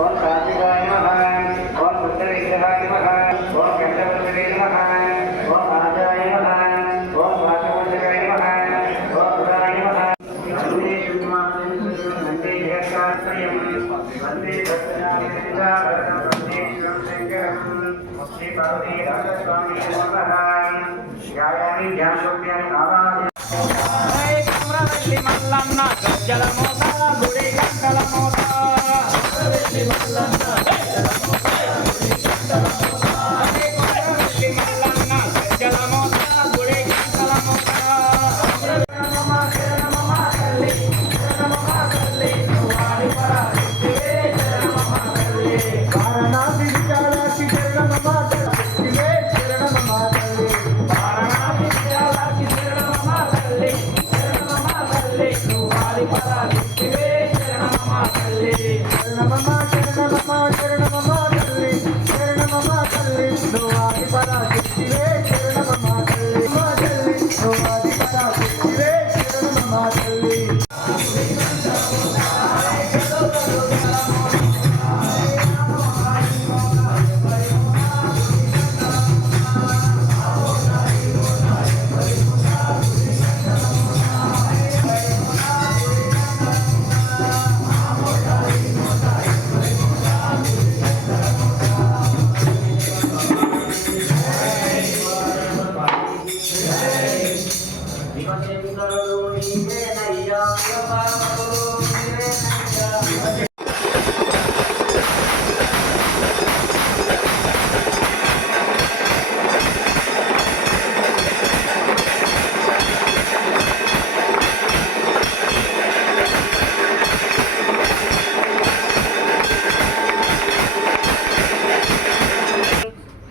ఓం సాత్వికాయ నమః ఓం బుద్ధ విగ్రహాయ నమః ఓం గంధవల్లి నమః ఓం ఆదాయ నమః ఓం వాసవంతకాయ నమః ఓం పురాయ నమః వందే వందే జగత్కాత్మయం వందే భక్తజామితావరం వందే శివం శంకరం శ్రీ పార్వతీ రాజస్వామి నమః ధ్యాయామి ధ్యానోప్యామి ఆవాహయామి మల్లన్న గజ్జల మోత గుడి గంటల మోత మల్లన్న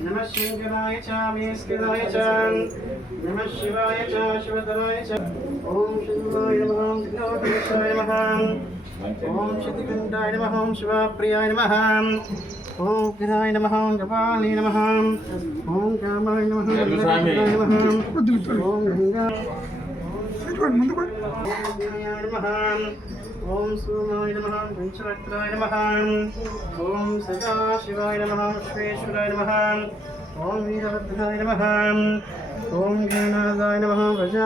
नमः शङ्कराय च मेस्कराय च नमः शिवाय च शिवतराय च ॐ शिवाय नमः ॐ त्रिलोकेशाय नमः ॐ शतिकण्ठाय नमः ॐ शिवाप्रियाय नमः ॐ गिराय नमः ॐ कपालाय नमः ॐ कामाय नमः ॐ गणेशाय नमः ॐ गङ्गा ఓం సోమాయ నమ పంచరత్నాయ నమ ఓం సదాశివాయ నమ విశ్వేశ్వరాయ నమ ఓం వీరభద్రాయ నమ ఓం గణనాథాయ నమ ప్రజా